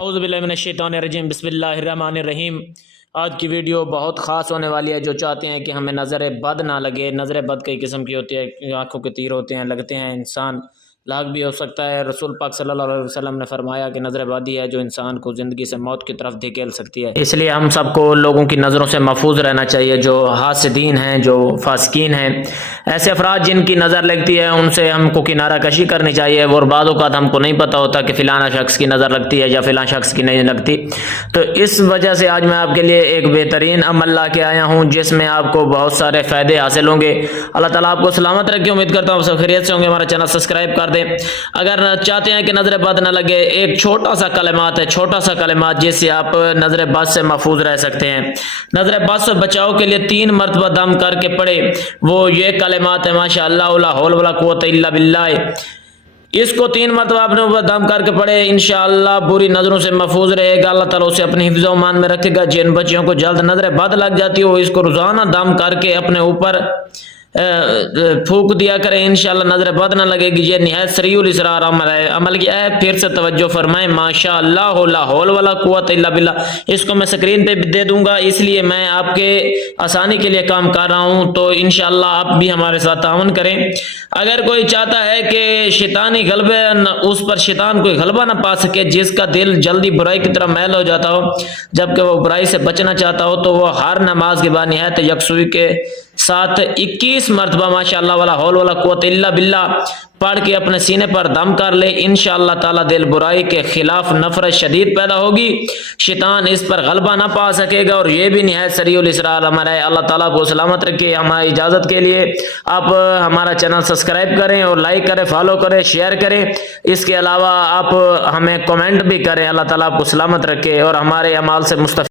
اعوذ باللہ من الشیطان الرجیم، بسم اللہ الرحمن الرحیم۔ آج کی ویڈیو بہت خاص ہونے والی ہے۔ جو چاہتے ہیں کہ ہمیں نظر بد نہ لگے، نظر بد کئی قسم کی ہوتی ہے، آنکھوں کے تیر ہوتے ہیں، لگتے ہیں، انسان لاغ بھی ہو سکتا ہے۔ رسول پاک صلی اللہ علیہ وسلم نے فرمایا کہ نظر بدی ہے جو انسان کو زندگی سے موت کی طرف دھکیل سکتی ہے۔ اس لیے ہم سب کو لوگوں کی نظروں سے محفوظ رہنا چاہیے، جو حاسدین ہیں، جو فاسقین ہیں، ایسے افراد جن کی نظر لگتی ہے ان سے ہم کو کنارہ کشی کرنی چاہیے۔ اور بعض اوقات ہم کو نہیں پتہ ہوتا کہ فلانا شخص کی نظر لگتی ہے یا فلاں شخص کی نہیں لگتی، تو اس وجہ سے آج میں آپ کے لیے ایک بہترین عمل لا کے آیا ہوں جس میں آپ کو بہت سارے فائدے حاصل ہوں گے۔ اللہ تعالیٰ آپ کو سلامت رکھے۔ امید کرتا ہوں سب خیریت سے ہوں گے۔ ہمارا چینل سبسکرائب کر دیں۔ اگر چاہتے ہیں کہ نظر بد نہ لگے، ایک چھوٹا سا کلمات ہے، چھوٹا سا کلمات جس سے آپ نظر بد سے محفوظ رہ سکتے ہیں۔ نظر بد سے بچاؤ کے لیے 3 مرتبہ دم کر کے پڑھے، وہ یہ کلمات ہے ماشاء اللہ لا حول ولا قوت الا باللہ۔ اس کو 3 مرتبہ اپنے اوپر دم کر کے پڑھے، انشاءاللہ بری نظروں سے محفوظ رہے گا۔ اللہ تعالیٰ اسے اپنی حفظ و امان میں رکھے گا۔ جن بچیوں کو جلد نظر بد لگ جاتی ہو، اس کو روزانہ دم کر کے اپنے اوپر پھونک دیا کریں، انشاءاللہ نظر بد نہ لگے گی۔ یہ نہایت سریع الاسرار عمل کیا ہے، پھر سے توجہ فرمائیں، ماشاءاللہ لا حول ولا قوت الا باللہ۔ اس کو میں سکرین پہ بھی دے دوں گا، اس لیے میں آپ کے آسانی کے لیے کام کر رہا ہوں، تو انشاءاللہ آپ بھی ہمارے ساتھ تعاون کریں۔ اگر کوئی چاہتا ہے کہ شیطانی غلبے اس پر شیطان کوئی غلبہ نہ پا سکے، جس کا دل جلدی برائی کی طرف میل ہو جاتا ہو جبکہ وہ برائی سے بچنا چاہتا ہو، تو وہ ہر نماز کے بعد نہایت یکسوئی کے ساتھ 21 مرتبہ ماشاءاللہ ولا حول ولا قوت الا باللہ پڑھ کے اپنے سینے پر دم کر لے، انشاءاللہ تعالیٰ دل برائی کے خلاف نفرت شدید پیدا ہوگی، شیطان اس پر غلبہ نہ پا سکے گا، اور یہ بھی نہایت سریع الاسرار عمل ہے۔ اللہ تعالیٰ کو سلامت رکھے۔ ہماری اجازت کے لیے آپ ہمارا چینل سبسکرائب کریں اور لائک کریں، فالو کریں، شیئر کریں۔ اس کے علاوہ آپ ہمیں کمنٹ بھی کریں۔ اللہ تعالیٰ آپ کو سلامت رکھے اور ہمارے اعمال سے مستفید